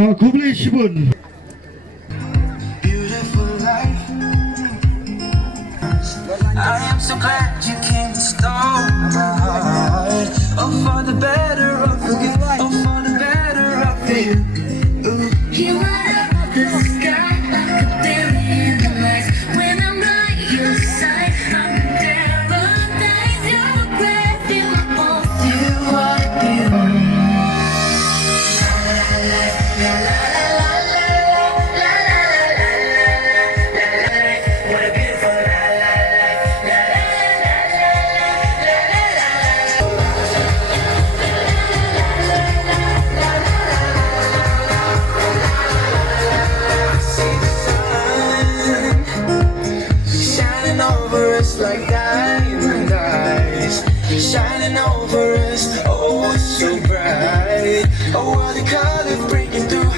자, 그분의 10은 I am so glad you came to stone my heart. Oh, for the better of you. Oh, for the better of you. You light up the sky like a billion lights. When I'm by your side, I'm in paradise. You're the breath in my bones. You are you. La la la la la la la la la la la la. What a beautiful la la la la la See the sun shining over us like diamond eyes, shining over us, oh so bright. Oh, what the colors breaking through.